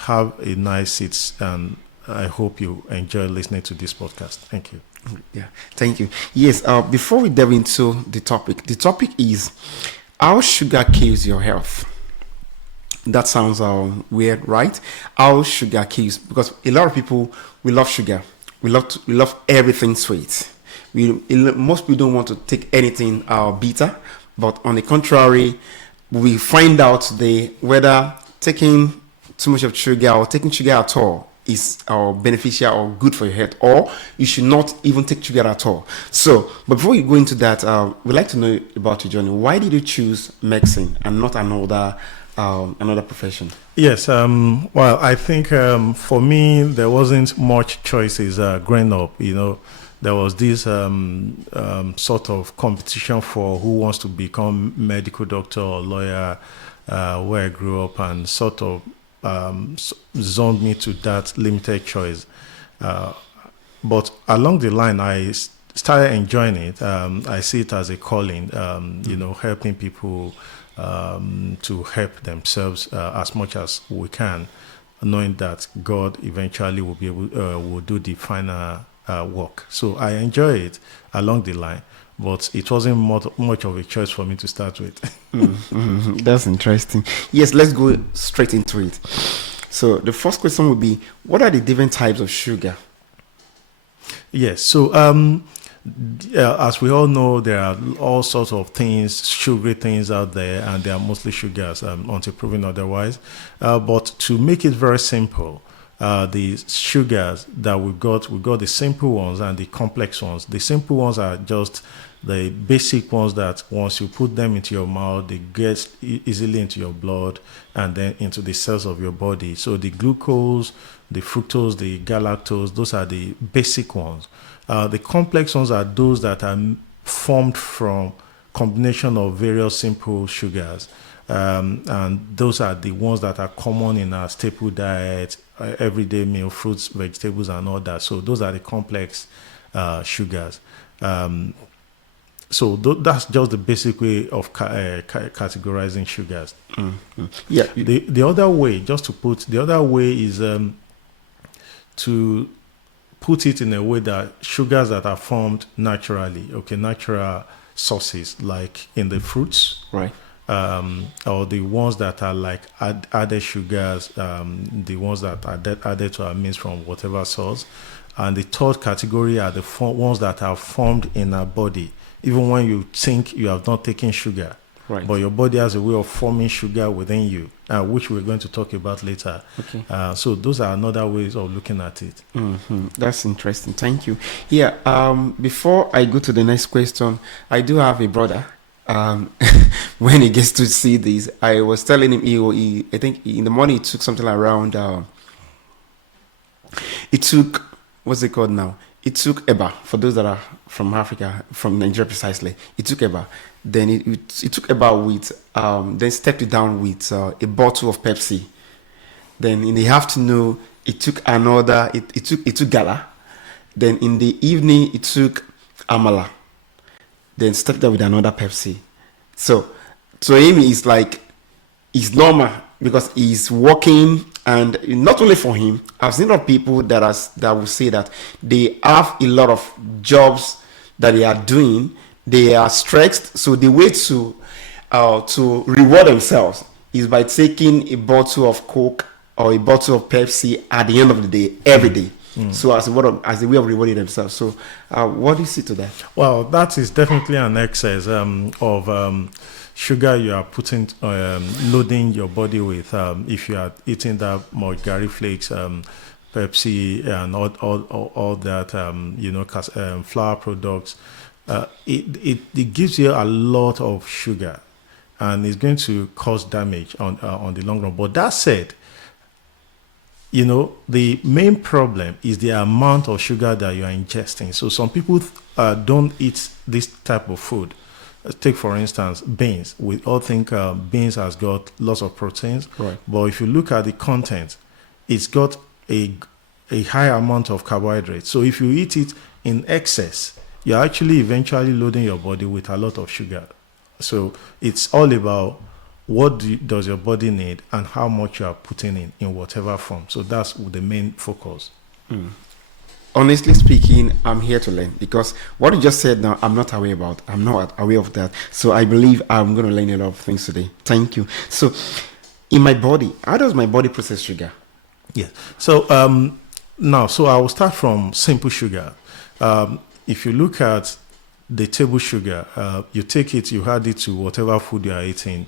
have a nice seat, and I hope you enjoy listening to this podcast. Thank you. Yeah, thank you. Yes, before we delve into the topic is how sugar kills your health. That sounds weird, right? How sugar kills, because a lot of people, we love sugar. We love everything sweet. Most people don't want to take anything bitter, but on the contrary, we find out today whether taking too much of sugar or taking sugar at all is beneficial or good for your health, or you should not even take sugar at all. So, but before we go into that, we'd like to know about your journey. Why did you choose medicine and not another profession? Yes, well, I think for me, there wasn't much choices growing up. There was this sort of competition for who wants to become medical doctor or lawyer where I grew up, and sort of zoned me to that limited choice. But along the line, I started enjoying it. I see it as a calling, helping people to help themselves as much as we can, knowing that God eventually will be able will do the final work. So I enjoy it along the line, but it wasn't much of a choice for me to start with. That's interesting. Yes, let's go straight into it. So the first question would be, what are the different types of sugar? Yes, so as we all know, there are all sorts of things, sugary things out there, and they are mostly sugars until proven otherwise. But to make it very simple, the sugars that we got the simple ones and the complex ones. The simple ones are just the basic ones that once you put them into your mouth, they get easily into your blood and then into the cells of your body. So the glucose, the fructose, the galactose, those are the basic ones. The complex ones are those that are formed from combination of various simple sugars. And those are the ones that are common in our staple diet, everyday meal, fruits, vegetables, and all that. So those are the complex sugars. So that's just the basic way of categorizing sugars. Mm-hmm. Yeah. The other way, is to put it in a way that sugars that are formed naturally, natural sources, like in the fruits, right, or the ones that are like added sugars, the ones that are added to our meals from whatever source. And the third category are the ones that are formed in our body, even when you think you have not taken sugar. Right. But your body has a way of forming sugar within you, which we're going to talk about later. Okay. So those are another ways of looking at it. Mm-hmm. That's interesting. Thank you. Yeah. Before I go to the next question, I do have a brother. When he gets to see this, I was telling him I think in the morning it took something around. It took, what's it called now? It took Eba, for those that are from Africa, from Nigeria precisely. It took Eba. Then it took Eba with, then stepped it down with a bottle of Pepsi. Then in the afternoon, it took another, it took Gala. Then in the evening, it took Amala. Then stepped that with another Pepsi. So him is like, it's normal because he's working. And not only for him, I've seen a lot of people that will say that they have a lot of jobs that they are doing. They are stressed, so the way to reward themselves is by taking a bottle of Coke or a bottle of Pepsi at the end of the day, every day. So as a way of rewarding themselves. So what do you see to that? Well, that is definitely an excess of sugar you are putting, loading your body with. If you are eating that much Gary Flakes, Pepsi, and all that, flour products, it gives you a lot of sugar, and it's going to cause damage on the long run. But that said, the main problem is the amount of sugar that you are ingesting. So some people don't eat this type of food. Take, for instance, beans. We all think beans has got lots of proteins. Right. But if you look at the content, it's got a high amount of carbohydrates. So if you eat it in excess, you're actually eventually loading your body with a lot of sugar. So it's all about does your body need and how much you are putting in whatever form. So that's the main focus. Honestly speaking, I'm here to learn, because what you just said now, I'm not aware about. I'm not aware of that. So I believe I'm going to learn a lot of things today. Thank you. So in my body, how does my body process sugar? Yeah. So so I will start from simple sugar. If you look at the table sugar, you take it, you add it to whatever food you are eating.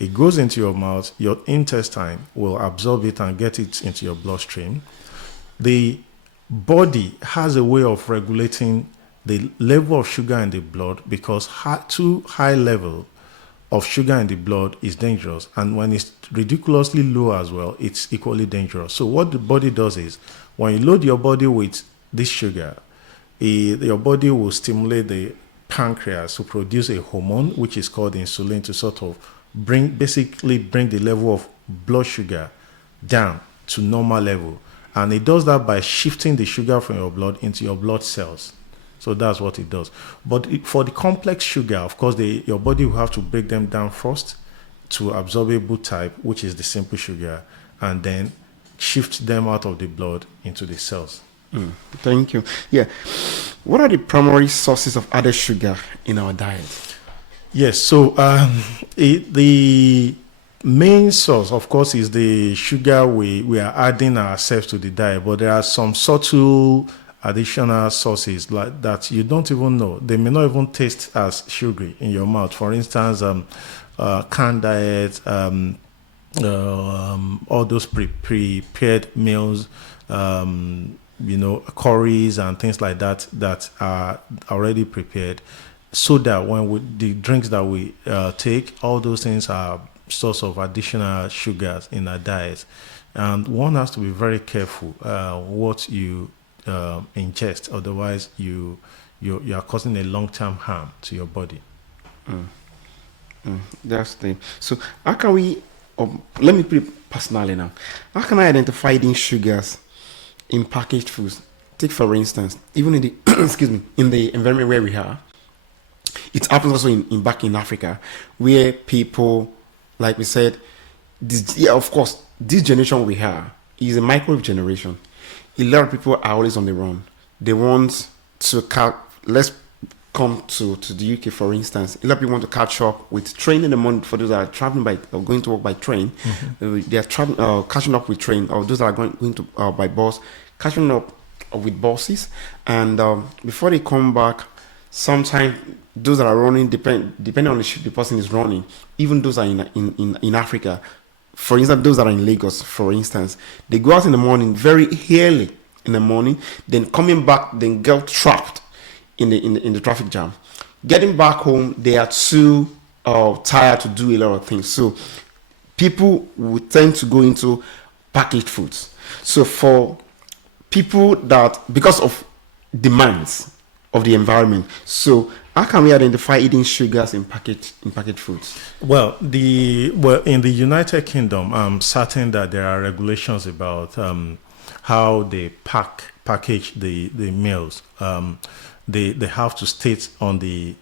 It goes into your mouth. Your intestine will absorb it and get it into your bloodstream. The body has a way of regulating the level of sugar in the blood, because too high level of sugar in the blood is dangerous, and when it's ridiculously low as well, it's equally dangerous. So what the body does is, when you load your body with this sugar, your body will stimulate the pancreas to produce a hormone which is called insulin, to sort of bring the level of blood sugar down to normal level. And it does that by shifting the sugar from your blood into your blood cells. So that's what it does. But for the complex sugar, of course, your body will have to break them down first to absorbable type, which is the simple sugar, and then shift them out of the blood into the cells. Thank you. Yeah. What are the primary sources of added sugar in our diet? Yes. So the main source, of course, is the sugar we are adding ourselves to the diet, but there are some subtle additional sources like that you don't even know. They may not even taste as sugary in your mouth. For instance, canned diet, all those prepared meals, curries and things like that are already prepared, so that when the drinks that we take, all those things are source of additional sugars in our diet. And one has to be very careful what you ingest, otherwise you are causing a long-term harm to your body. That's the thing. So how can we, let me put it personally now, how can I identify these sugars in packaged foods? Take for instance, even in the in the environment where we are, it happens also back in Africa, where people, like we said, of course, this generation we have is a microwave generation. A lot of people are always on the run. They want to let's come to the UK, for instance. A lot of people want to catch up with train in the morning. For those that are traveling by or going to work by train, they are catching up with train, or those that are going to by bus, catching up with buses. And before they come back, sometimes those that are running, depending on the ship the person is running, even those are in Africa. For instance, those that are in Lagos, for instance, they go out in the morning, very early in the morning, then coming back, then get trapped in the traffic jam. Getting back home, they are too tired to do a lot of things. So people would tend to go into packaged foods. So for people that, because of demands of the environment, so how can we identify eating sugars in packaged foods? Well, in the United Kingdom, I'm certain that there are regulations about how they package the meals. They have to state on the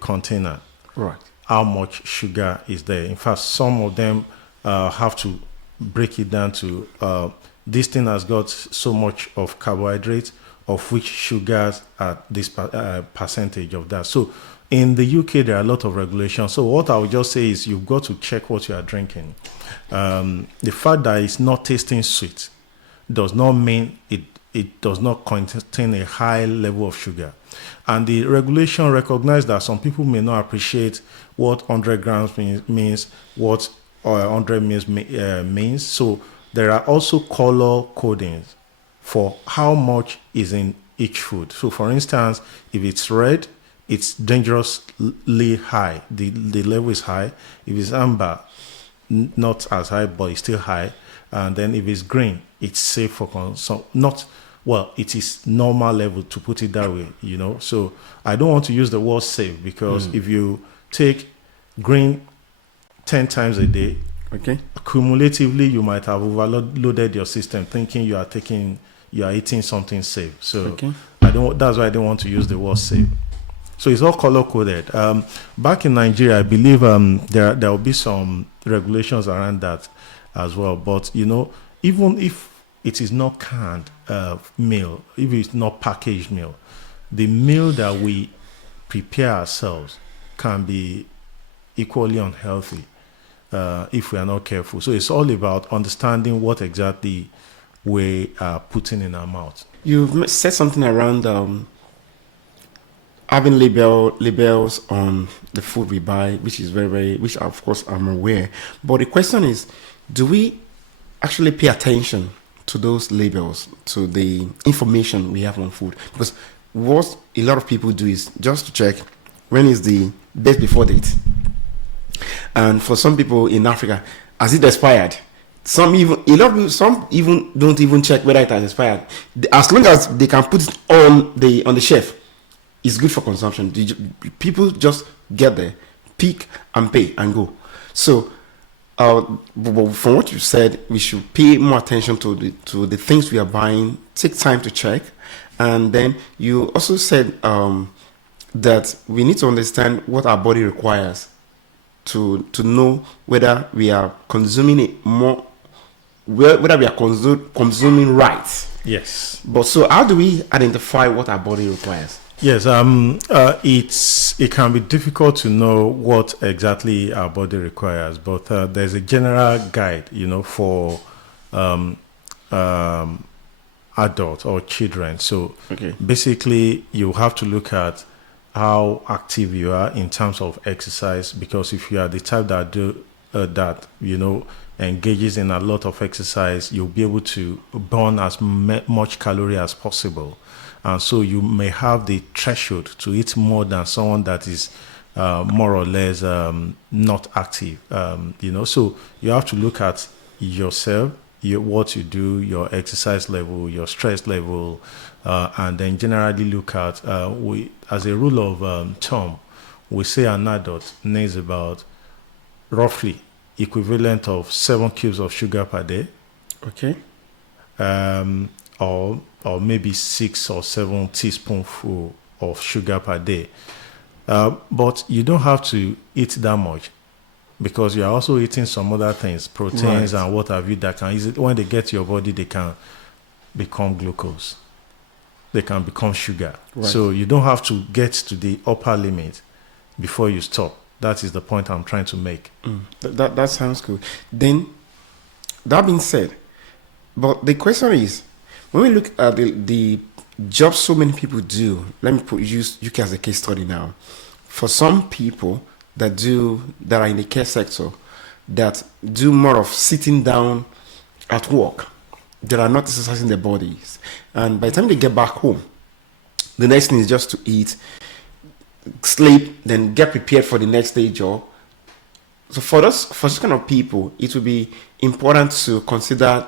container, right, how much sugar is there. In fact, some of them have to break it down to this thing has got so much of carbohydrates, of which sugars are this percentage of that. So in the UK, there are a lot of regulations. So what I would just say is you've got to check what you are drinking. The fact that it's not tasting sweet does not mean it does not contain a high level of sugar. And the regulation recognizes that some people may not appreciate what 100 grams means, what 100 means. So there are also color codings for how much is in each food. So for instance, if it's red, it's dangerously high. The level is high. If it's amber, not as high, but it's still high. And then if it's green, it's safe for it is normal level, to put it that way, So I don't want to use the word safe, because if you take green 10 times a day, okay, cumulatively you might have overloaded your system thinking you are eating something safe. So okay. That's why I don't want to use the word safe. So it's all color coded. Back in Nigeria, I believe there will be some regulations around that as well. But even if it is not canned meal, if it's not packaged meal, the meal that we prepare ourselves can be equally unhealthy if we are not careful. So it's all about understanding what exactly we are putting in our mouth. You said something around having labels on the food we buy, which is which of course I'm aware. But the question is, do we actually pay attention to those labels, to the information we have on food? Because what a lot of people do is just to check when is the best before date. And for some people in Africa, has it expired? Some even don't even check whether it has expired. As long as they can put it on the shelf, it's good for consumption. People just get there, pick and pay and go. So, from what you said, we should pay more attention to the things we are buying. Take time to check, and then you also said that we need to understand what our body requires to know whether we are consuming it more, whether we are consuming right. Yes. But so how do we identify what our body requires? Yes, it can be difficult to know what exactly our body requires, but there's a general guide, for adults or children. So basically, you have to look at how active you are in terms of exercise, because if you are the type that engages in a lot of exercise, you'll be able to burn as much calorie as possible. And so you may have the threshold to eat more than someone that is more or less not active. So you have to look at yourself, what you do, your exercise level, your stress level, and then generally look at, as a rule of thumb, we say an adult needs about roughly equivalent of 7 cubes of sugar per day. Okay. Or maybe 6 or 7 teaspoonful of sugar per day. But you don't have to eat that much, because you are also eating some other things, proteins and what have you, that can easily, when they get to your body, they can become glucose. They can become sugar. Right. So you don't have to get to the upper limit before you stop. That is the point I'm trying to make. That sounds good. Then, that being said, but the question is, when we look at the jobs so many people do, let me use UK as a case study now. For some people that are in the care sector, that do more of sitting down at work, they are not exercising their bodies, and by the time they get back home, the next thing is just to eat, sleep, then get prepared for the next day job. So for such kind of people, it will be important to consider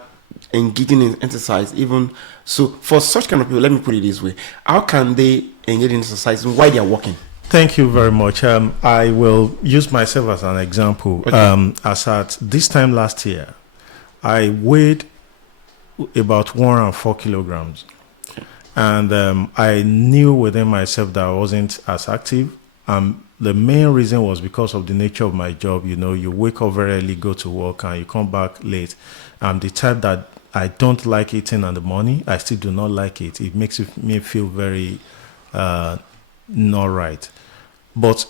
engaging in exercise. Even so, for such kind of people, let me put it this way: how can they engage in exercise while they are working? Thank you very much. I will use myself as an example. Okay. As at this time last year, I weighed about 104 kilograms. And I knew within myself that I wasn't as active. The main reason was because of the nature of my job. You wake up very early, go to work, and you come back late. I'm the type that I don't like eating in the morning. I still do not like it. It makes me feel very not right. But,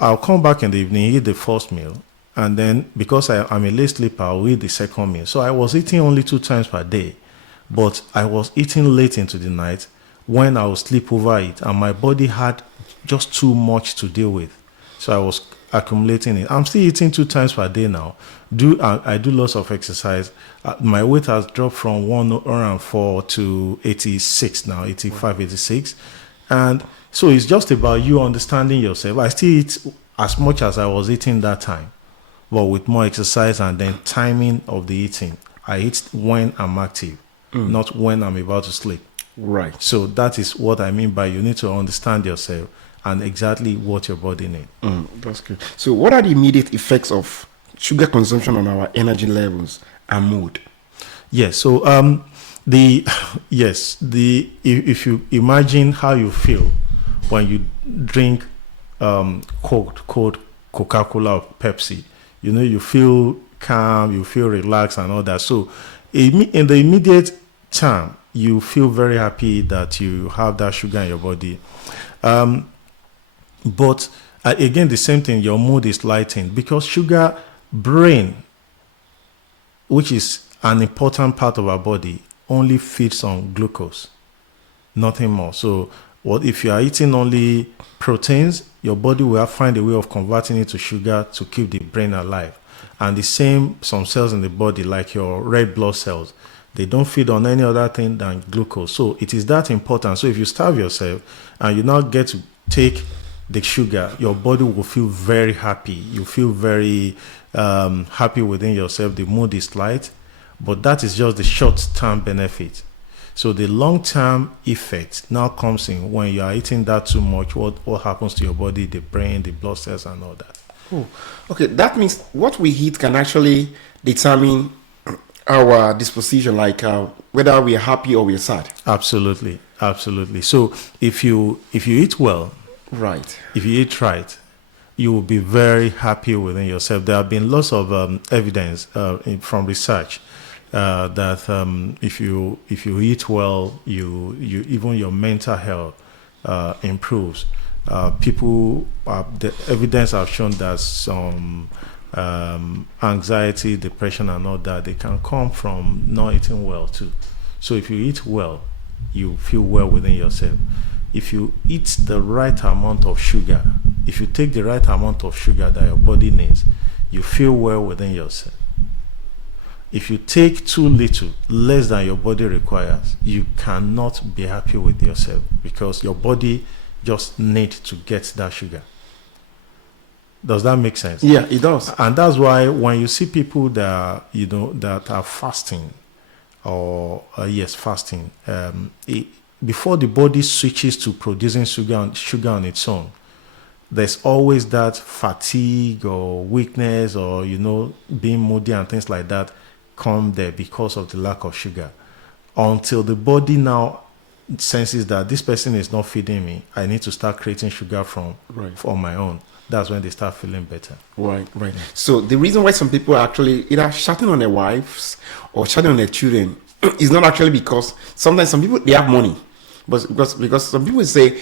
I'll come back in the evening, eat the first meal. And then because I'm a late sleeper, I'll eat the second meal. So I was eating only 2 times per day. But I was eating late into the night when I would sleep over it, and my body had just too much to deal with. So I was accumulating it. I'm still eating 2 times per day now. I do lots of exercise. My weight has dropped from 104 to 86 now, 85, 86. And so it's just about you understanding yourself. I still eat as much as I was eating that time, but with more exercise and then timing of the eating. I eat when I'm active. Not when I'm about to sleep. Right. So that is what I mean by you need to understand yourself and exactly what your body needs. That's good. So what are the immediate effects of sugar consumption on our energy levels and mood? Yes. So if you imagine how you feel when you drink cold Coca-Cola or Pepsi, you feel calm, you feel relaxed and all that. So in the immediate term, you feel very happy that you have that sugar in your body. But again, the same thing, your mood is lightened because sugar, brain, which is an important part of our body, only feeds on glucose, nothing more. So what if you are eating only proteins, your body will find a way of converting it to sugar to keep the brain alive. And the same, some cells in the body, like your red blood cells, they don't feed on any other thing than glucose. So it is that important. So if you starve yourself and you now get to take the sugar, your body will feel very happy. You feel very happy within yourself. The mood is light, but that is just the short-term benefit. So the long-term effect now comes in when you are eating that too much. What happens to your body, the brain, the blood cells, and all that. Oh, okay. That means what we eat can actually determine our disposition, like whether we are happy or we are sad. Absolutely. So if you eat well, right, if you eat right, you will be very happy within yourself. There have been lots of evidence from research that if you eat well, you even your mental health improves. The evidence have shown that some anxiety, depression, and all that, they can come from not eating well too. So if you eat well, you feel well within yourself. If you eat the right amount of sugar, if you take the right amount of sugar that your body needs, you feel well within yourself. If you take too little, less than your body requires, you cannot be happy with yourself because your body just needs to get that sugar. Does that make sense? Yeah, it does. And that's why when you see people that that are fasting, or fasting, before the body switches to producing sugar on its own, there's always that fatigue or weakness or being moody and things like that come there because of the lack of sugar, until the body now senses that this person is not feeding me. I need to start creating sugar for my own. That's when they start feeling better. Right. So the reason why some people are actually either shouting on their wives or shouting on their children is not actually because sometimes some people, they have money. But because some people say,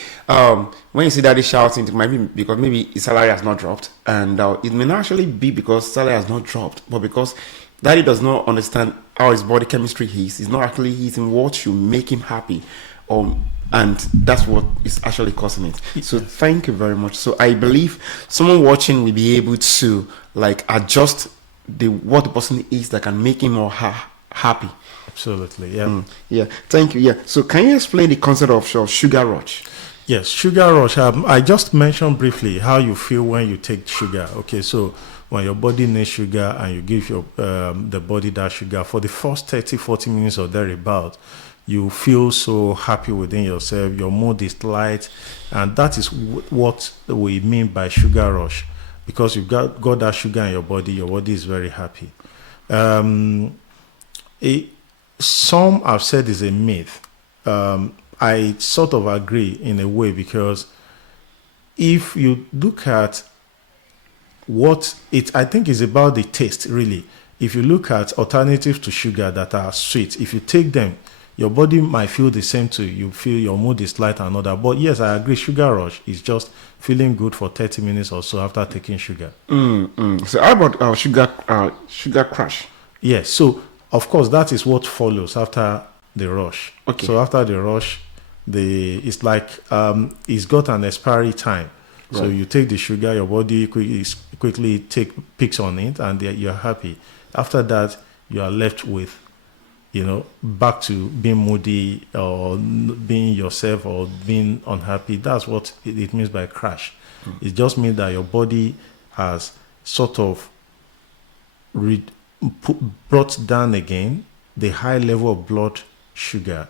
when you see daddy shouting, it might be because maybe his salary has not dropped. And it may not actually be because salary has not dropped, but because daddy does not understand how his body chemistry is. He's not actually eating what you make him happy. And that's what is actually causing it. So thank you very much. So I believe someone watching will be able to adjust what the person eats that can make him more happy. Absolutely, yeah. Yeah, thank you. Yeah. So can you explain the concept of sugar rush? Yes, sugar rush. I just mentioned briefly how you feel when you take sugar. Okay, so when your body needs sugar and you give your the body that sugar, for the first 30-40 minutes or thereabout, you feel so happy within yourself. Your mood is light, and that is what we mean by sugar rush, because you've got that sugar in your body is very happy. Some have said is a myth. I sort of agree in a way, because if you look at I think is about the taste, really. If you look at alternatives to sugar that are sweet, if you take them, your body might feel the same too. You feel your mood is light and all that. But yes, I agree, sugar rush is just feeling good for 30 minutes or so after taking sugar. So how about sugar crash? Yes, so of course that is what follows after the rush. Okay. So after the rush, it's like it's got an expiry time. Right. So you take the sugar, your body quickly picks on it, and you're happy. After that, you are left with, back to being moody or being yourself or being unhappy. That's what it means by crash. It just means that your body has sort of brought down again the high level of blood sugar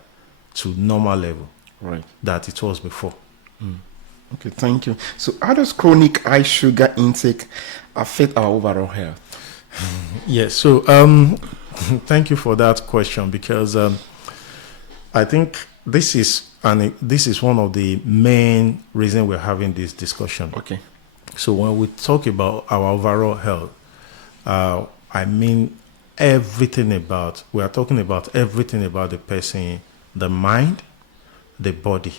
to normal level, right, that it was before. Okay, thank you. So how does chronic high sugar intake affect our overall health? Yes, so thank you for that question, because I think this is and this is one of the main reasons we're having this discussion. Okay. So when we talk about our overall health, I mean we are talking about everything about the person, the mind, the body,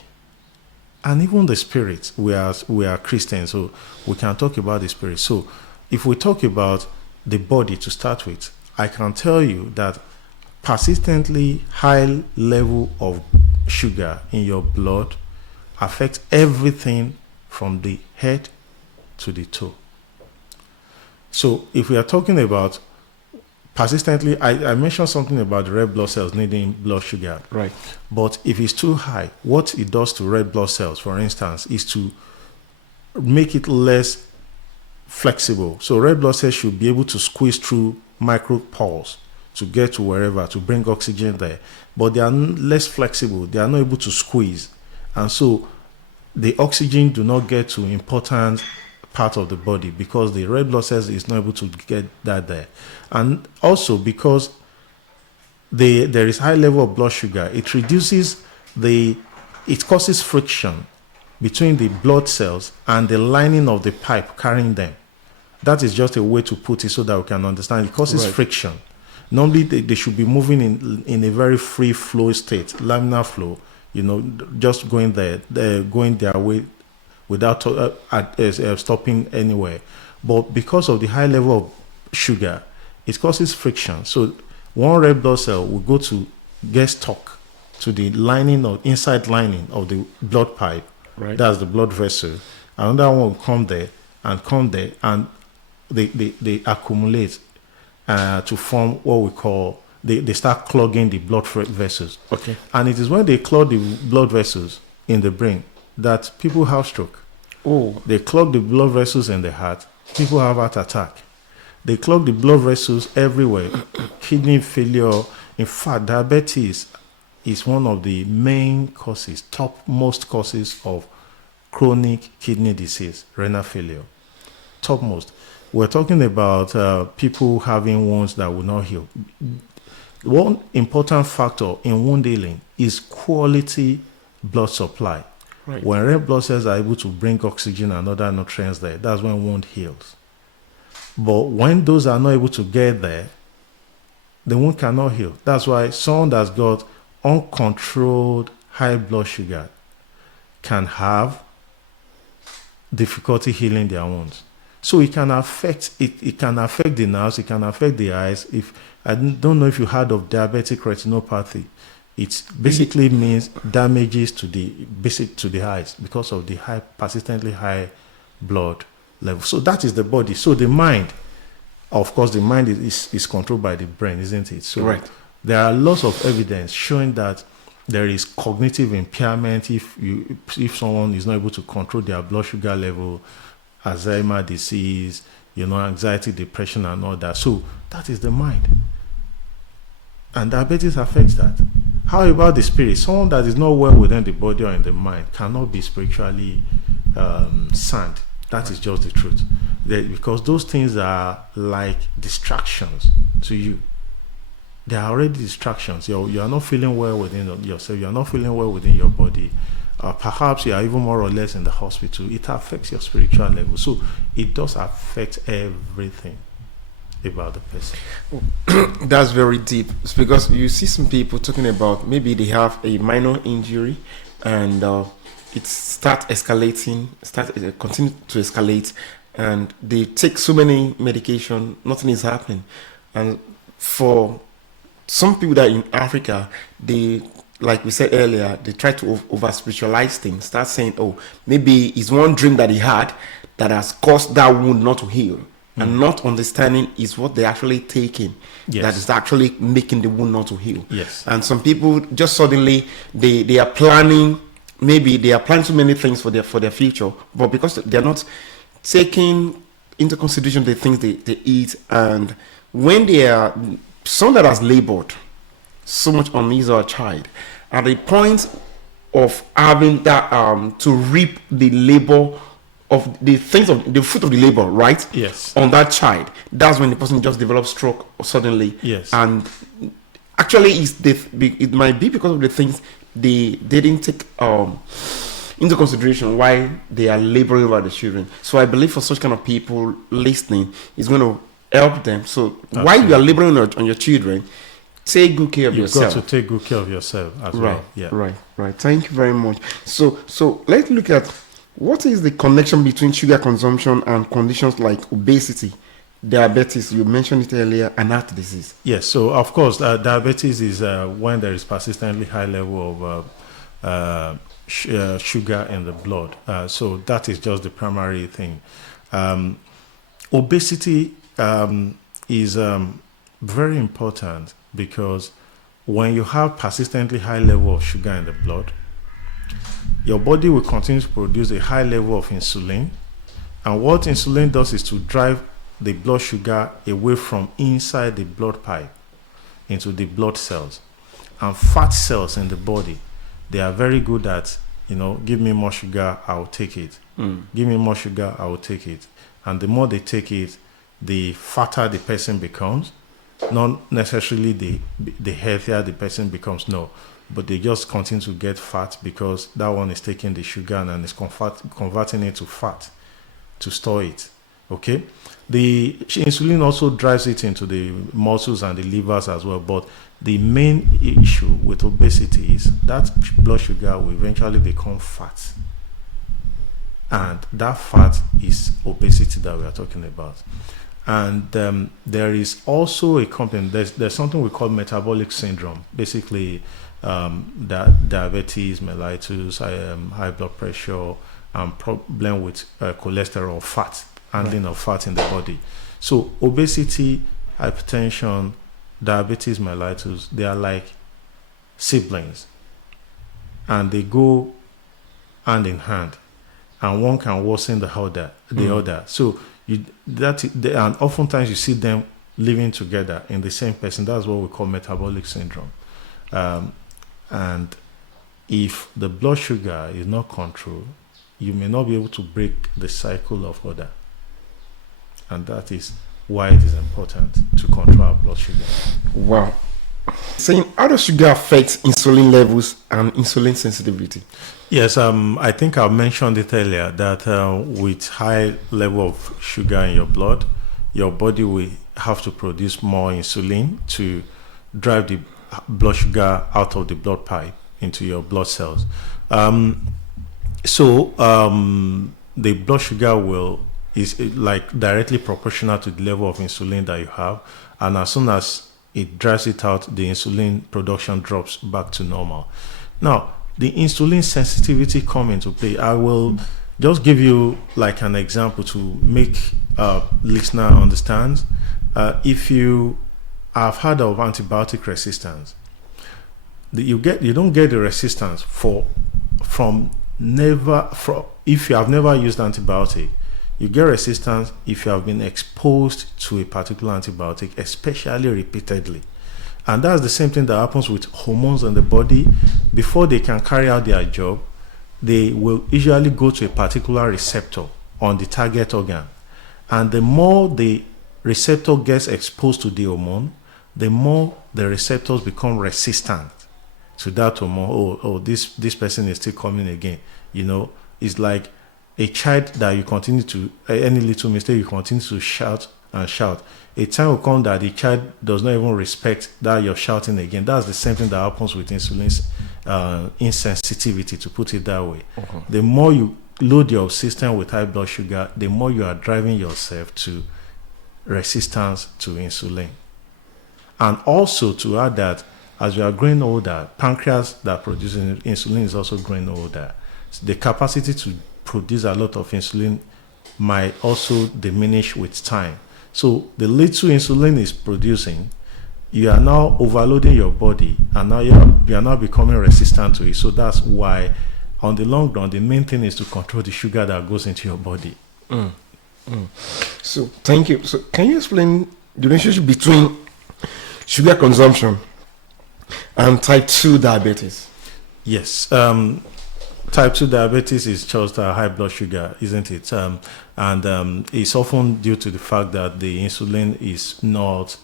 and even the spirit. We are Christians, so we can talk about the spirit. So if we talk about the body to start with, I can tell you that persistently high level of sugar in your blood affects everything from the head to the toe. So if we are talking about persistently, I mentioned something about the red blood cells needing blood sugar. Right. But if it's too high, what it does to red blood cells, for instance, is to make it less flexible. So red blood cells should be able to squeeze through micro pores to get to wherever, to bring oxygen there. But they are less flexible. They are not able to squeeze. And so the oxygen do not get to important part of the body because the red blood cells is not able to get that there. And also because there is high level of blood sugar, it causes friction between the blood cells and the lining of the pipe carrying them. That is just a way to put it so that we can understand. It causes friction. Normally, they should be moving in a very free flow state, laminar flow, just going going their way without stopping anywhere. But because of the high level of sugar, it causes friction. So one red blood cell will go to get stuck to the inside lining of the blood pipe. Right. That's the blood vessel. Another one will come there, and they accumulate to form what we call, they start clogging the blood vessels. Okay. And it is when they clog the blood vessels in the brain that people have stroke. Oh. They clog the blood vessels in the heart. People have heart attack. They clog the blood vessels everywhere. Kidney failure. In fact, diabetes is one of the main causes, topmost causes of chronic kidney disease, renal failure. Topmost. We're talking about people having wounds that will not heal. One important factor in wound healing is quality blood supply. Right. When red blood cells are able to bring oxygen and other nutrients there, that's when wound heals. But when those are not able to get there, the wound cannot heal. That's why someone that's got uncontrolled high blood sugar can have difficulty healing their wounds. So it can affect the nerves, it can affect the eyes. If I don't know if you heard of diabetic retinopathy, it basically means damages to the eyes because of the persistently high blood level. So that is the body. So the mind, of course, the mind is controlled by the brain, isn't it? So right. There are lots of evidence showing that there is cognitive impairment if someone is not able to control their blood sugar level, Alzheimer's disease, anxiety, depression, and all that. So that is the mind. And diabetes affects that. How about the spirit? Someone that is not well within the body or in the mind cannot be spiritually sound. That is just the truth. Because those things are like distractions to you. They are already distractions. You are not feeling well within yourself. You are not feeling well within your body. Perhaps you are even more or less in the hospital. It affects your spiritual level. So it does affect everything about the person. That's very deep. It's because you see some people talking about maybe they have a minor injury and it continue to escalate, and they take so many medication, nothing is happening. And for some people that are in Africa, they, like we said earlier, they try to over spiritualize things, start saying, oh, maybe it's one dream that he had that has caused that wound not to heal. And not understanding is what they're actually taking, that is actually making the wound not to heal. Yes. And some people just suddenly they are planning, maybe they are planning so many things for their future, but because they're not taking into consideration the things they eat, and when they are someone that has labored so much on his or her child, at the point of having that to reap the labor of the things of the fruit of the labor, right? Yes. On that child, that's when the person just develops stroke suddenly. Yes. And actually, it might be because of the things they didn't take into consideration why they are laboring over the children. So I believe for such kind of people listening, it's going to help them. So while you are laboring on your children, take good care of yourself. You've got to take good care of yourself as well. Yeah. Right. Thank you very much. So let's look at what is the connection between sugar consumption and conditions like obesity, diabetes, you mentioned it earlier, and heart disease. Yes. So of course, diabetes is when there is persistently high level of sugar in the blood. So that is just the primary thing. Obesity is very important because when you have persistently high level of sugar in the blood, your body will continue to produce a high level of insulin. And what insulin does is to drive the blood sugar away from inside the blood pipe into the blood cells. And fat cells in the body, they are very good at, give me more sugar, I will take it. Give me more sugar, I will take it. And the more they take it, the fatter the person becomes. Not necessarily the healthier the person becomes, no. But they just continue to get fat because that one is taking the sugar and is converting it to fat to store it. Okay? The insulin also drives it into the muscles and the livers as well. But the main issue with obesity is that blood sugar will eventually become fat. And that fat is obesity that we are talking about. And there is also a component, there's something we call metabolic syndrome. Basically, diabetes, mellitus, high blood pressure, and problem with cholesterol, fat, handling of fat in the body. So obesity, hypertension, diabetes, mellitus, they are like siblings. And they go hand in hand. And one can worsen the other. So and oftentimes you see them living together in the same person. That's what we call metabolic syndrome. And if the blood sugar is not controlled, you may not be able to break the cycle of order. And that is why it is important to control our blood sugar. Wow. Saying, how does sugar affect insulin levels and insulin sensitivity? Yes, I think I mentioned it earlier that with high level of sugar in your blood, your body will have to produce more insulin to drive the blood sugar out of the blood pipe into your blood cells. So the blood sugar is like directly proportional to the level of insulin that you have, and as soon as it drives it out, the insulin production drops back to normal. Now, the insulin sensitivity come into play. I will just give you like an example to make listener understand. If you have heard of antibiotic resistance, you don't get the resistance if you have never used antibiotic. You get resistance if you have been exposed to a particular antibiotic, especially repeatedly. And that's the same thing that happens with hormones in the body. Before they can carry out their job, they will usually go to a particular receptor on the target organ. And the more the receptor gets exposed to the hormone, the more the receptors become resistant to that hormone. This person is still coming again. It's like a child that you continue to, any little mistake, you continue to shout and shout. A time will come that the child does not even respect that you're shouting again. That's the same thing that happens with insulin insensitivity, to put it that way. The more you load your system with high blood sugar, the more you are driving yourself to resistance to insulin. And also to add that as you are growing older, pancreas that produces insulin is also growing older. So the capacity to produce a lot of insulin might also diminish with time. So the little insulin is producing, you are now overloading your body, and now you are now becoming resistant to it. So that's why, on the long run, the main thing is to control the sugar that goes into your body. So thank you. So can you explain the relationship between sugar consumption and type 2 diabetes? Yes. Type 2 diabetes is just high blood sugar, isn't it? And it's often due to the fact that the insulin is not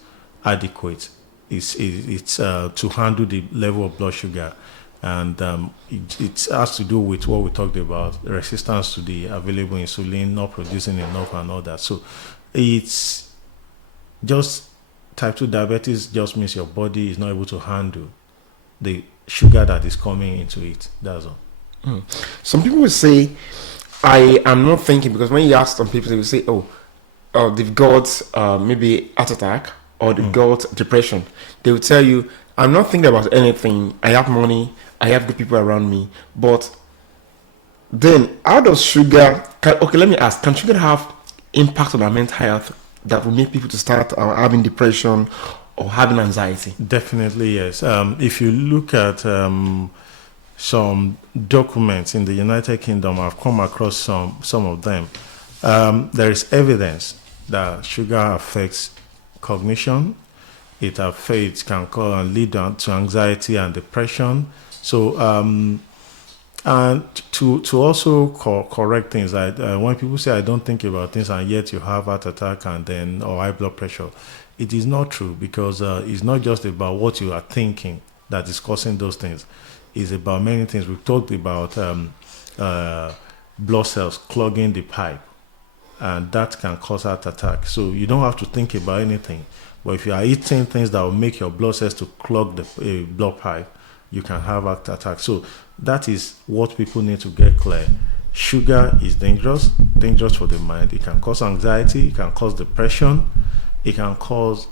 adequate. It's to handle the level of blood sugar. And it has to do with what we talked about, resistance to the available insulin, not producing enough and all that. So it's just type 2 diabetes just means your body is not able to handle the sugar that is coming into it. That's all. Some people will say, I am not thinking, because when you ask some people, they will say, they've got maybe heart attack or they've got depression. They will tell you, I'm not thinking about anything. I have money. I have good people around me. But then, how does sugar... let me ask. Can sugar have impact on our mental health that will make people to start having depression or having anxiety? Definitely, yes. If you look at some documents in the United Kingdom, I've come across some of them. There is evidence that sugar affects cognition. It can lead to anxiety and depression. So, and to also correct things, like when people say I don't think about things and yet you have heart attack or high blood pressure, it is not true, because it's not just about what you are thinking that is causing those things. It's about many things. We've talked about blood cells clogging the pipe, and that can cause heart attack. So you don't have to think about anything. But if you are eating things that will make your blood cells to clog the blood pipe, you can have heart attack. So that is what people need to get clear. Sugar is dangerous for the mind. It can cause anxiety, it can cause depression, it can cause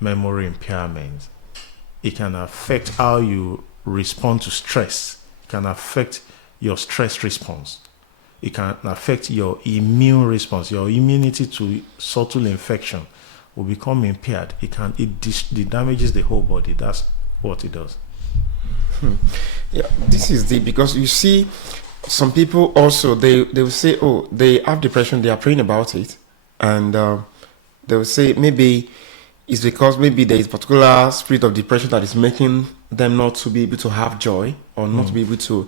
memory impairment. It can affect how you respond to stress. It can affect your stress response. It can affect your immune response. Your immunity to subtle infection will become impaired. It damages the whole body. That's what it does. Yeah, this is because you see, some people also they will say, they have depression, they are praying about it, and they will say maybe it's because maybe there is a particular spirit of depression that is making them not to be able to have joy, or not to be able to.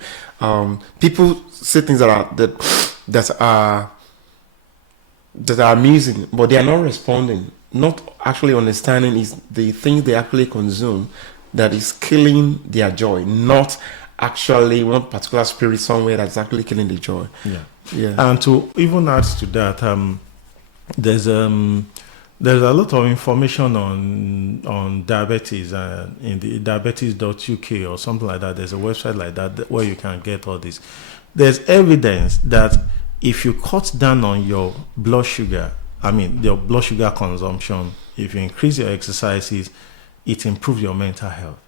People say things that are amusing, but they are not responding, not actually understanding is the things they actually consume that is killing their joy, not actually one particular spirit somewhere that's actually killing the joy. Yeah. And to even add to that, there's a lot of information on diabetes in the diabetes.uk or something like that. There's a website like that where you can get all this. There's evidence that if you cut down on your blood sugar consumption, if you increase your exercises, it improves your mental health.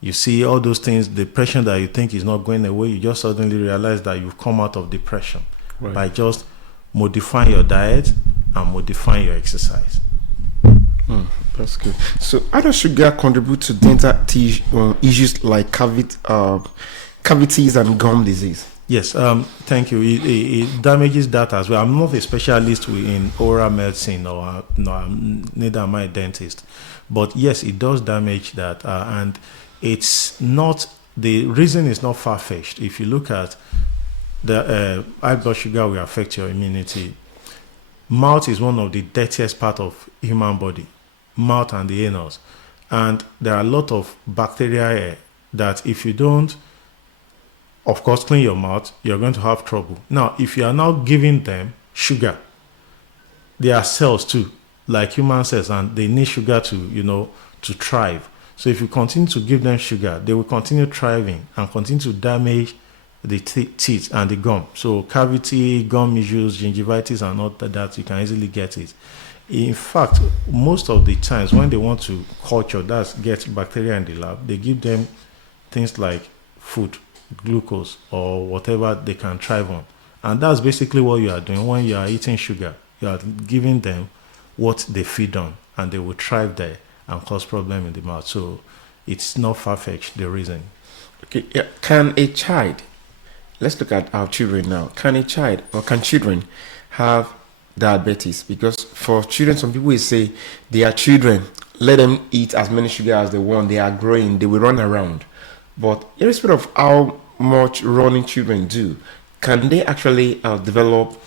You see all those things, depression that you think is not going away, you just suddenly realize that you've come out of depression by just modifying your diet and modifying your exercise. That's good. So how does sugar contribute to dental issues like cavities and gum disease? Yes, thank you. It damages that as well. I'm not a specialist in oral medicine, neither am I a dentist. But yes, it does damage that. And it's not, the reason is not far-fetched. If you look at the high blood sugar will affect your immunity. Mouth is one of the dirtiest part of human body, mouth and the anus. And there are a lot of bacteria here that if you don't, of course, clean your mouth, you're going to have trouble. Now, if you are now giving them sugar, they are cells too, like human cells, and they need sugar to thrive. So if you continue to give them sugar, they will continue thriving and continue to damage the teeth and the gum. So cavity, gum issues, gingivitis, and all that, you can easily get it. In fact, most of the times when they want to culture, get bacteria in the lab, they give them things like food, glucose, or whatever they can thrive on. And that's basically what you are doing when you are eating sugar. You are giving them what they feed on, and they will thrive there and cause problem in the mouth. So it's not far-fetched, the reason. Okay, yeah. Can a child, let's look at our children now. Can children have diabetes? Because for children, some people will say they are children, let them eat as many sugar as they want, they are growing, they will run around. But irrespective of how much running children do, can they actually develop?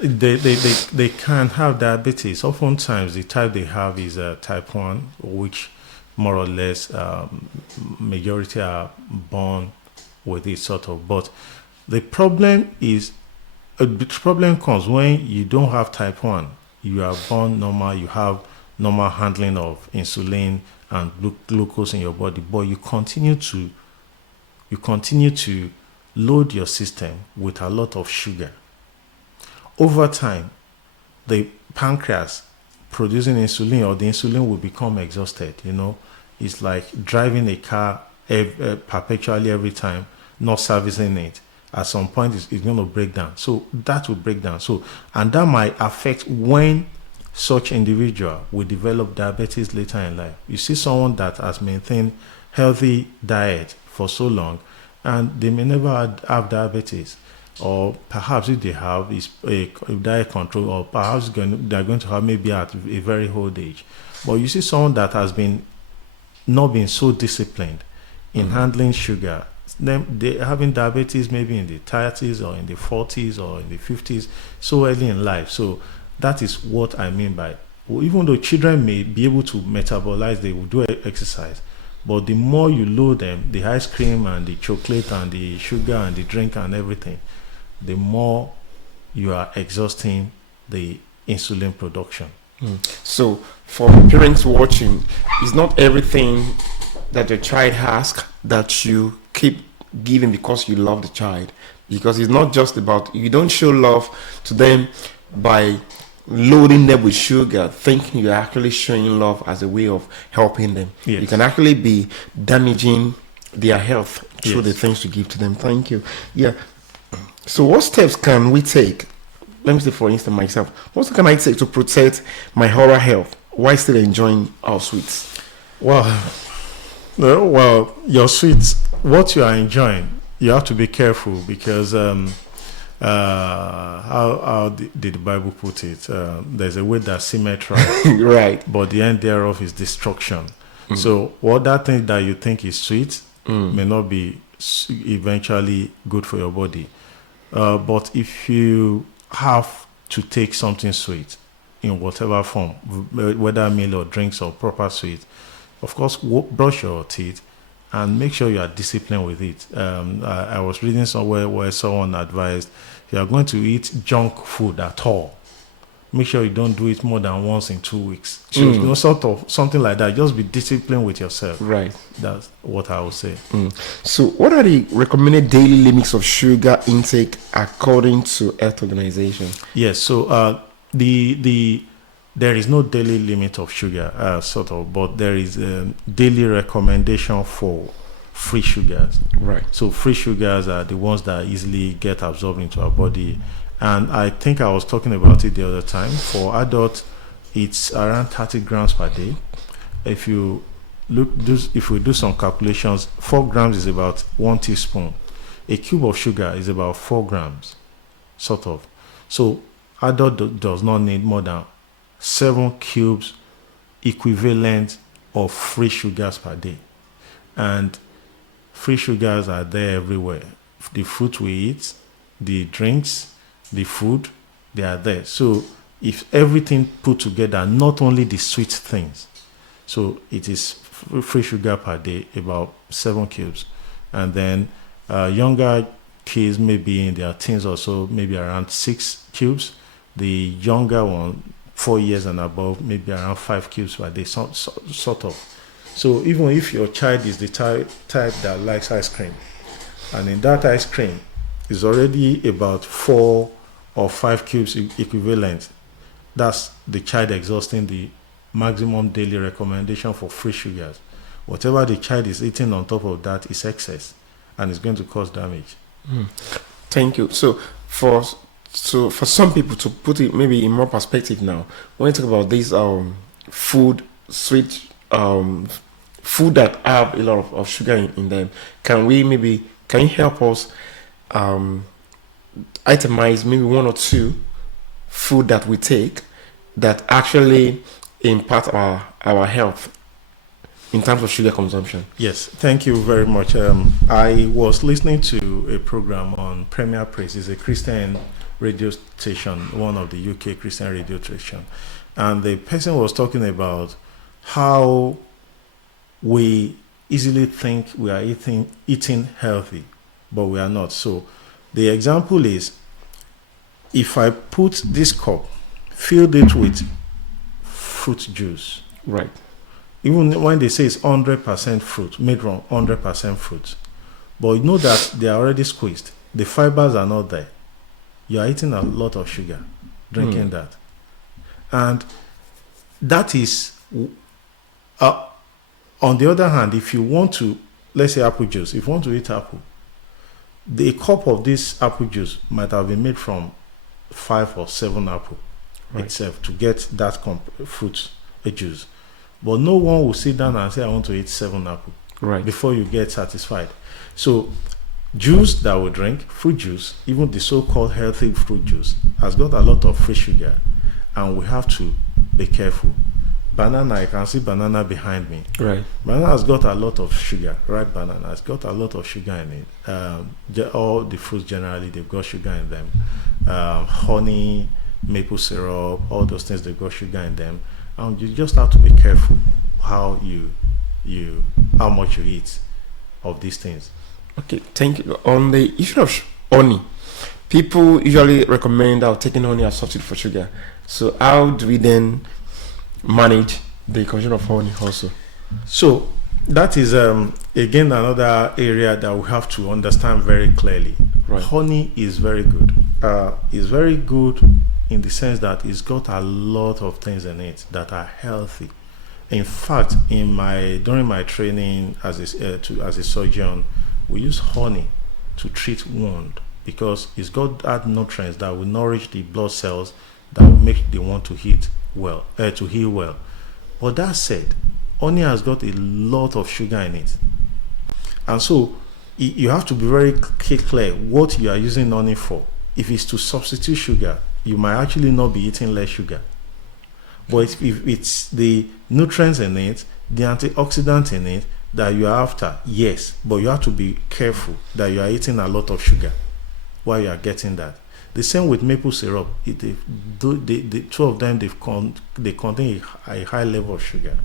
They can have diabetes. Oftentimes, the type they have is type 1, which more or less majority are born with it sort of. But the problem is, the problem comes when you don't have type 1. You are born normal, you have normal handling of insulin and glucose in your body, but you continue to load your system with a lot of sugar. Over time, the pancreas producing insulin, or the insulin, will become exhausted. It's like driving a car perpetually every time, not servicing it. At some point, it's going to break down. So that will break down. And that might affect when such individual will develop diabetes later in life. You see someone that has maintained healthy diet for so long, and they may never have diabetes, or perhaps if they have, is a diet control, or perhaps they're going to have maybe at a very old age. But you see someone that has not been so disciplined in handling sugar, then they're having diabetes maybe in the 30s or in the 40s or in the 50s, so early in life. So that is what I mean by, even though children may be able to metabolize, they will do exercise, but the more you load them, the ice cream and the chocolate and the sugar and the drink and everything, the more you are exhausting the insulin production. So for parents watching, it's not everything that your child asks that you keep giving because you love the child. Because it's not just about, you don't show love to them by loading them with sugar, thinking you're actually showing love as a way of helping them. Yes. You can actually be damaging their health through the things you give to them. Thank you. Yeah. So what steps can we take? Let me say, for instance, myself. What can I take to protect my oral health while still enjoying our sweets? Well, your sweets, what you are enjoying, you have to be careful, because how did the Bible put it? There's a way that seemeth right, right, but the end thereof is destruction. So what that thing that you think is sweet may not be eventually good for your body. But if you have to take something sweet in whatever form, whether meal or drinks or proper sweet, of course, brush your teeth and make sure you are disciplined with it. I was reading somewhere where someone advised, if you are going to eat junk food at all, make sure you don't do it more than once in 2 weeks. So, sort of something like that. Just be disciplined with yourself. Right. That's what I would say. So what are the recommended daily limits of sugar intake according to Health Organization? Yes. So there is no daily limit of sugar, but there is a daily recommendation for free sugars. Right. So free sugars are the ones that easily get absorbed into our body. And I think I was talking about it the other time. For adults, it's around 30 grams per day. If we do some calculations, 4 grams is about 1 teaspoon. A cube of sugar is about 4 grams, sort of. So adult does not need more than 7 cubes equivalent of free sugars per day. And free sugars are there everywhere. The fruit we eat, the drinks, the food, they are there. So if everything put together, not only the sweet things, so it is free sugar per day, about 7 cubes. And then younger kids, maybe in their teens or so, maybe around 6 cubes. The younger one, 4 years and above, maybe around 5 cubes per day, sort of. So even if your child is the type that likes ice cream, and in that ice cream is already about 4 or 5 cubes equivalent, that's the child exhausting the maximum daily recommendation for free sugars. Whatever the child is eating on top of that is excess, and it's going to cause damage. Thank you. So for some people, to put it maybe in more perspective now, when you talk about these food that have a lot of sugar in them, can you help us itemize maybe 1 or 2 food that we take that actually impact our health in terms of sugar consumption? Yes, thank you very much. I was listening to a program on Premier Praise. It's a Christian radio station, one of the UK Christian radio station, and the person was talking about how we easily think we are eating healthy, but we are not. So the example is, if I put this cup, filled it with fruit juice, Right. even when they say it's 100% fruit, made from 100% fruit, but you know that they are already squeezed, the fibers are not there, you are eating a lot of sugar drinking that. And that is, on the other hand, if you want to, let's say apple juice, if you want to eat apple, the cup of this apple juice might have been made from 5 or 7 apple itself to get that fruit juice. But no one will sit down and say, I want to eat 7 apple before you get satisfied. So juice that we drink, fruit juice, even the so-called healthy fruit juice, has got a lot of free sugar, and we have to be careful. Banana, I can see banana behind me. Right. Banana has got a lot of sugar. Ripe banana has got a lot of sugar in it. All the fruits generally, they've got sugar in them. Honey, maple syrup, all those things, they've got sugar in them. And you just have to be careful how much you eat of these things. Okay, thank you. On the issue of honey, people usually recommend taking honey as substitute for sugar. So how do we then manage the consumption of honey also? So that is again another area that we have to understand very clearly. Right. Honey is very good. It's very good in the sense that it's got a lot of things in it that are healthy. In fact, during my training as a surgeon, we use honey to treat wound because it's got that nutrients that will nourish the blood cells that will make the wound to heal well. But that said, honey has got a lot of sugar in it, and so you have to be very clear what you are using honey for. If it's to substitute sugar, you might actually not be eating less sugar. But if it's the nutrients in it, the antioxidants in it that you are after, yes, but you have to be careful that you are eating a lot of sugar while you are getting that. The same with maple syrup. The two of them, they contain a high level of sugar,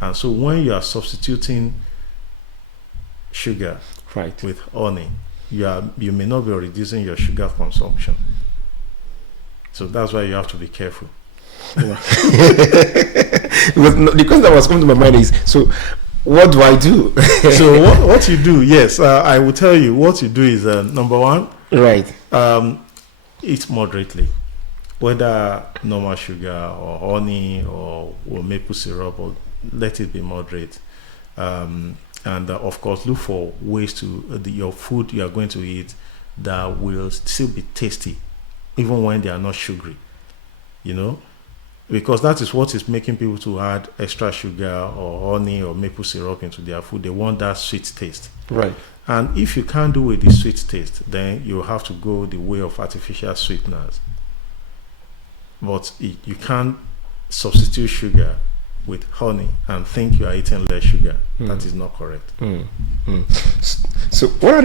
and so when you are substituting sugar with honey, you may not be reducing your sugar consumption. So that's why you have to be careful. The question that was coming to my mind is, so what do I do? So what you do, yes, I will tell you what you do is number one, eat moderately, whether normal sugar or honey or maple syrup, or let it be moderate. And of course, look for ways to your food you are going to eat that will still be tasty, even when they are not sugary. Because that is what is making people to add extra sugar or honey or maple syrup into their food. They want that sweet taste. Right. And if you can't do with the sweet taste, then you have to go the way of artificial sweeteners. But you can't substitute sugar with honey and think you are eating less sugar. That is not correct. So what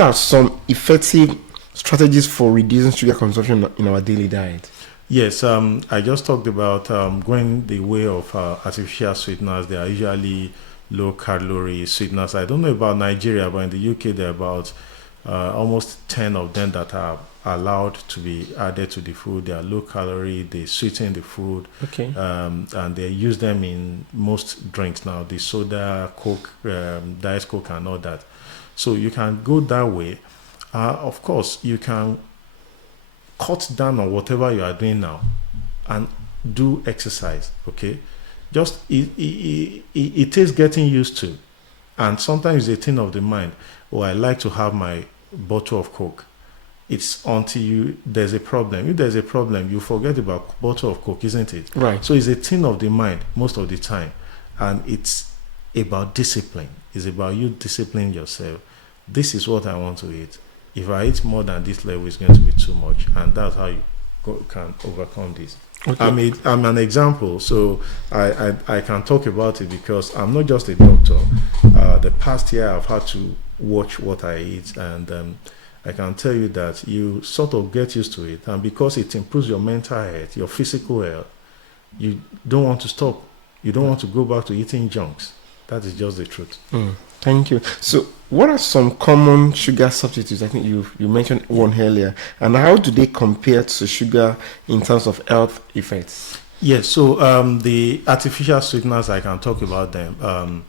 are some effective strategies for reducing sugar consumption in our daily diet? Yes, I just talked about going the way of artificial sweeteners. They are usually low-calorie sweeteners. I don't know about Nigeria, but in the UK, there are about almost 10 of them that are allowed to be added to the food. They are low-calorie. They sweeten the food. Okay. And they use them in most drinks now. The soda, Coke, Diet Coke, and all that. So you can go that way. Of course, you can cut down on whatever you are doing now and do exercise. Okay, just it is getting used to, and sometimes it's a thing of the mind. I like to have my bottle of Coke. It's until there's a problem. If there's a problem, you forget about bottle of Coke, isn't it? Right. So it's a thing of the mind most of the time, and it's about discipline. It's about you disciplining yourself. This is what I want to eat. If I eat more than this level, it's going to be too much, and that's how you can overcome this. Okay. I'm an example, so I can talk about it because I'm not just a doctor. The past year, I've had to watch what I eat, and I can tell you that you sort of get used to it, and because it improves your mental health, your physical health, you don't want to stop. You don't want to go back to eating junks. That is just the truth. Thank you. So, what are some common sugar substitutes? I think you mentioned one earlier. And how do they compare to sugar in terms of health effects? Yes, so the artificial sweeteners, I can talk about them.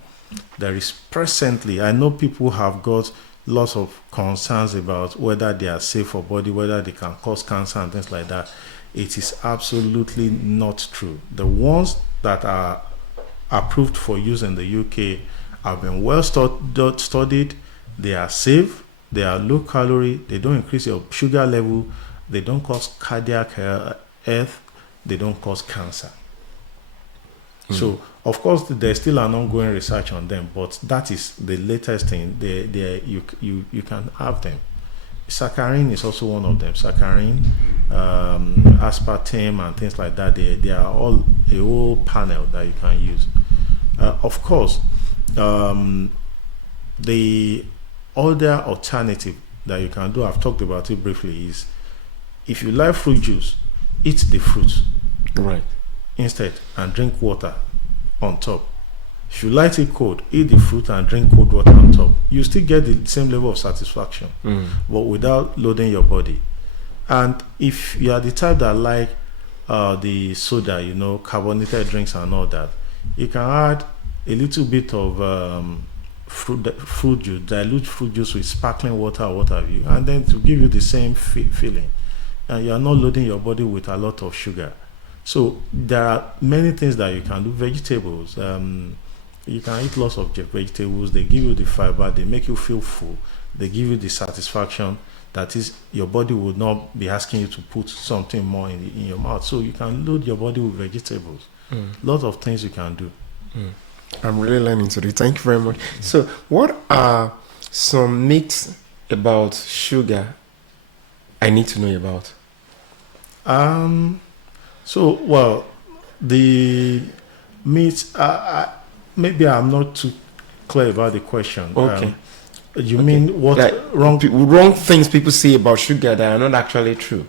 There is presently, I know people have got lots of concerns about whether they are safe for body, whether they can cause cancer and things like that. It is absolutely not true. The ones that are approved for use in the UK have been well studied. They are safe, they are low calorie, they don't increase your sugar level, they don't cause cardiac health, they don't cause cancer. So, of course, there's still an ongoing research on them, but that is the latest thing. You can have them. Saccharin is also one of them. Saccharin, aspartame, and things like that. They are all a whole panel that you can use. Of course, the other alternative that you can do, I've talked about it briefly, is if you like fruit juice, eat the fruit. Right. Instead, and drink water on top. If you like it cold, eat the fruit and drink cold water on top. You still get the same level of satisfaction, but without loading your body. And if you are the type that like the soda, carbonated drinks and all that, you can add a little bit of fruit juice, dilute fruit juice with sparkling water or what have you, and then to give you the same feeling. And you are not loading your body with a lot of sugar. So there are many things that you can do. Vegetables, you can eat lots of vegetables. They give you the fiber, they make you feel full, they give you the satisfaction. That is, your body would not be asking you to put something more in your mouth. So you can load your body with vegetables. Lots of things you can do. I'm really learning today. Thank you very much. So what are some myths about sugar I need to know about? The myths, maybe I'm not too clear about the question. Okay. You mean what like wrong things people say about sugar that are not actually true?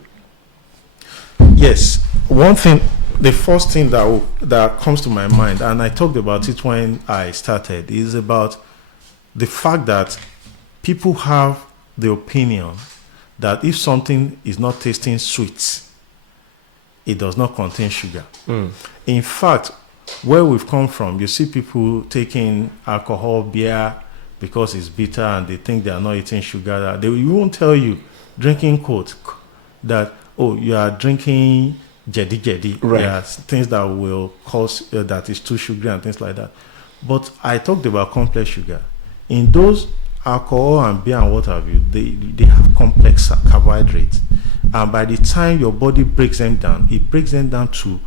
Yes. One thing, the first thing that comes to my mind, and I talked about it when I started, is about the fact that people have the opinion that if something is not tasting sweet, it does not contain sugar. In fact, where we've come from, you see people taking alcohol, beer, because it's bitter and they think they are not eating sugar. They won't tell you, drinking Coke, that, you are drinking jedi. Right. There are things that will cause, that is too sugary and things like that. But I talked about complex sugar. In those alcohol and beer and what have you, they have complex carbohydrates. And by the time your body breaks them down, it breaks them down to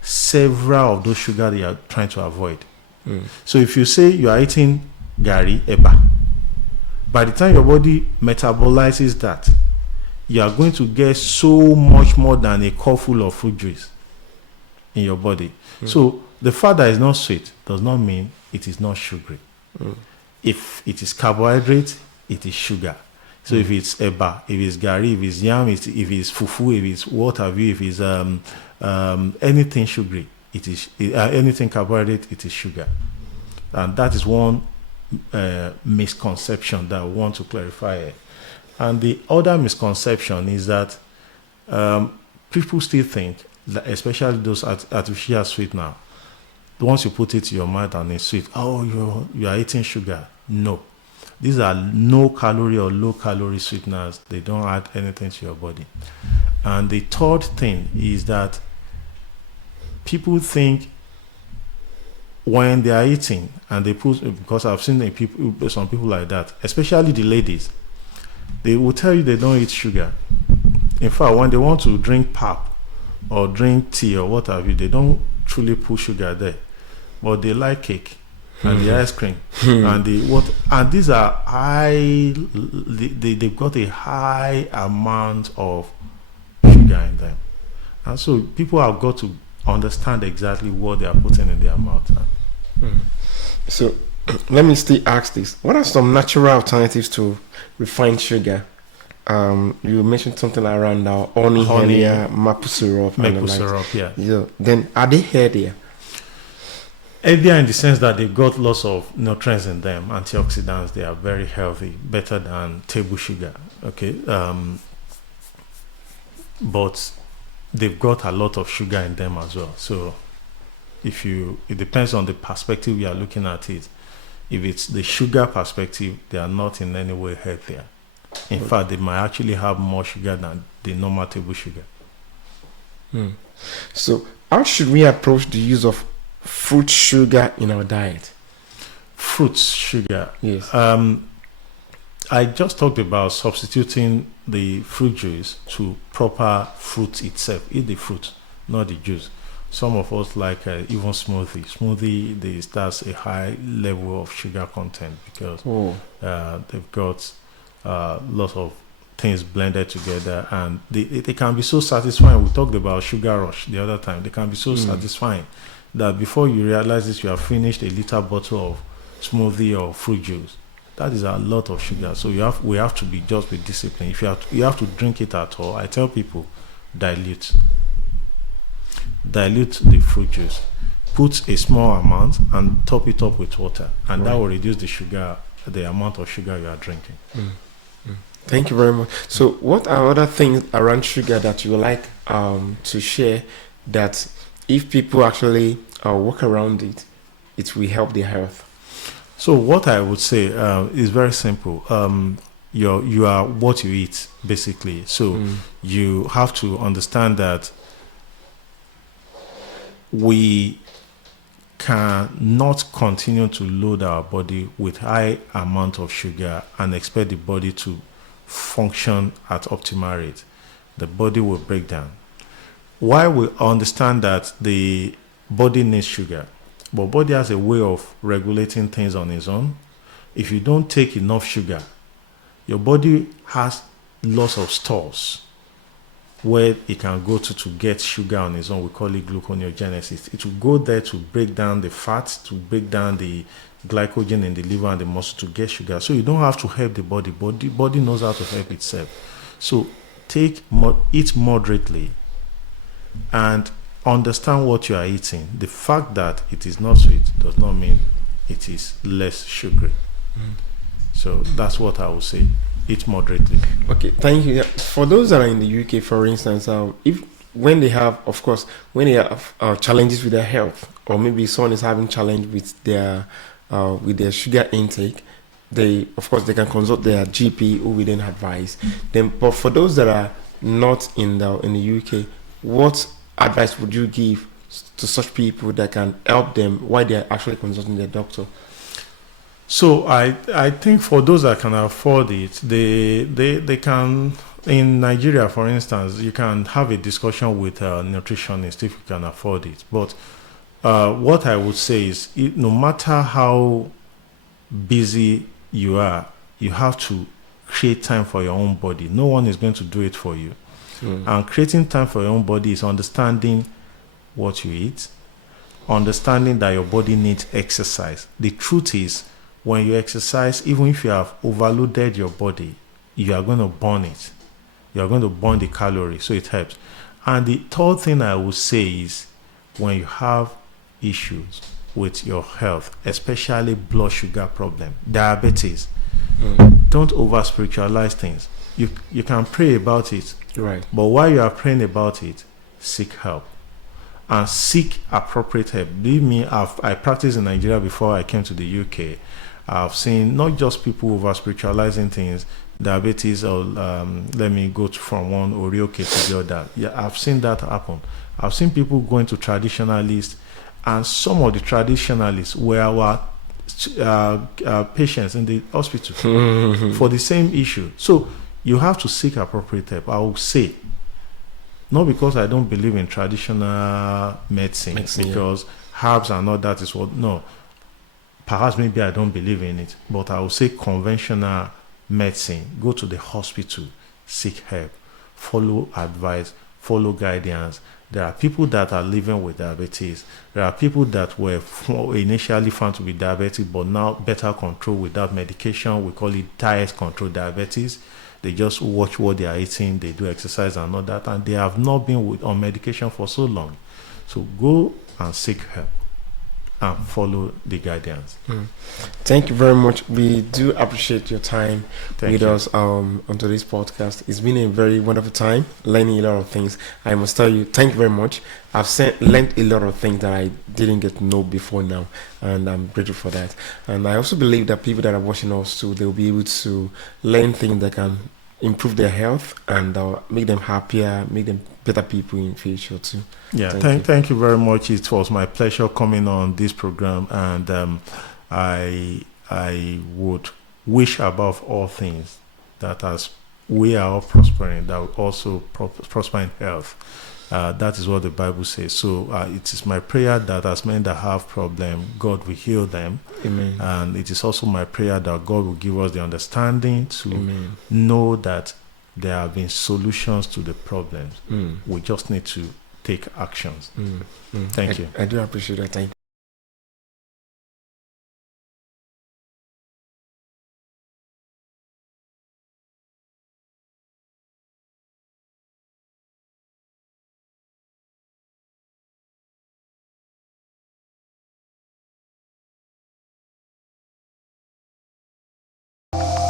several of those sugar that you are trying to avoid. So if you say you are eating gari, eba, by the time your body metabolizes that, you are going to get so much more than a cup full of fruit juice in your body. So the fact that it's not sweet does not mean it is not sugary. If it is carbohydrate, it is sugar. So if it's eba, if it's gari, if it's yam, if it's fufu, if it's what have you, if it's anything sugary, it is anything carbohydrate, it is sugar. And that is one misconception that I want to clarify here. And the other misconception is that people still think, especially those artificial sweeteners, once you put it to your mouth and it's sweet, you are eating sugar. No. These are no calorie or low calorie sweeteners. They don't add anything to your body. And the third thing is that people think when they are eating and they put, because I've seen some people like that, especially the ladies, they will tell you they don't eat sugar. In fact, when they want to drink pap or drink tea or what have you, they don't truly put sugar there, but they like cake and the ice cream and and these are high. They've got a high amount of sugar in them, and so people have got to understand exactly what they are putting in their mouth. So let me still ask this: what are some natural alternatives to refined sugar? You mentioned something around now, honey, maple syrup, yeah. Then are they healthier? Healthier in the sense that they've got lots of nutrients in them, antioxidants. They are very healthy, better than table sugar. Okay, but they've got a lot of sugar in them as well. So it depends on the perspective you are looking at it. If it's the sugar perspective, they are not in any way healthier. In fact, they might actually have more sugar than the normal table sugar. So how should we approach the use of fruit sugar in our diet? Fruit sugar. Yes. I just talked about substituting the fruit juice to proper fruit itself. Eat the fruit, not the juice. Some of us like even smoothie. That's a high level of sugar content because they've got lots of things blended together, and they can be so satisfying. We talked about sugar rush the other time. They can be so satisfying that before you realize this, you have finished a liter bottle of smoothie or fruit juice. That is a lot of sugar. So we have to be disciplined. If you have to drink it at all, I tell people dilute the fruit juice. Put a small amount and top it up with water, and that will reduce the amount of sugar you are drinking. Thank you very much. So what are other things around sugar that you would like to share that if people actually work around it, it will help their health? So what I would say is very simple. You are what you eat, basically. So you have to understand that we cannot continue to load our body with high amount of sugar and expect the body to function at optimal rate. The body will break down. While we understand that the body needs sugar, but body has a way of regulating things on its own. If you don't take enough sugar, your body has lots of stores where it can go to get sugar on its own. We call it gluconeogenesis. It will go there to break down the fat, to break down the glycogen in the liver and the muscle to get sugar. So you don't have to help the body. Body knows how to help itself. So eat moderately and understand what you are eating. The fact that it is not sweet does not mean it is less sugary. So that's what I would say. Eat moderately. Okay, thank you. For those that are in the UK, for instance, when they have challenges with their health, or maybe someone is having challenge with their sugar intake, they can consult their GP who will then advise them. But for those that are not in the UK, what advice would you give to such people that can help them while they are actually consulting their doctor? So I think for those that can afford it, they can. In Nigeria, for instance, you can have a discussion with a nutritionist if you can afford it. But what I would say is, no matter how busy you are, you have to create time for your own body. No one is going to do it for you. And creating time for your own body is understanding what you eat, understanding that your body needs exercise. The truth is, when you exercise, even if you have overloaded your body, you are going to burn it. You are going to burn the calories, so it helps. And the third thing I would say is, when you have issues with your health, especially blood sugar problem, diabetes, don't over spiritualize things. You can pray about it, right? But while you are praying about it, seek help and seek appropriate help. Believe me, I practiced in Nigeria before I came to the UK. I've seen not just people over spiritualizing things, diabetes, or let me go from one Orioke to the other. Yeah, I've seen that happen. I've seen people going to traditionalists, and some of the traditionalists were our patients in the hospital for the same issue. So you have to seek appropriate help. I will say, not because I don't believe in traditional medicine because herbs and all that is what, no. Perhaps maybe I don't believe in it, but I will say conventional medicine. Go to the hospital, seek help, follow advice, follow guidance. There are people that are living with diabetes. There are people that were initially found to be diabetic, but now better control without medication. We call it diet control diabetes. They just watch what they are eating, they do exercise and all that, and they have not been on medication for so long. So go and seek help. and follow the guidance. Thank you very much. We do appreciate your time Thank with you. us on today's podcast. It's been a very wonderful time learning a lot of things. I must tell you, thank you very much. I've learned a lot of things that I didn't get to know before now, and I'm grateful for that. And I also believe that people that are watching us too, they'll be able to learn things that can improve their health and make them happier, make them better people in future too. Yeah, Thank thank you very much. It was my pleasure coming on this program, and I would wish above all things that as we are all prospering, that we also prosper in health. That is what the Bible says. So it is my prayer that as men that have problem, God will heal them. Amen. And it is also my prayer that God will give us the understanding to Amen. know that there have been solutions to the problems. We just need to take actions. Thank you. I do appreciate that. Thank you.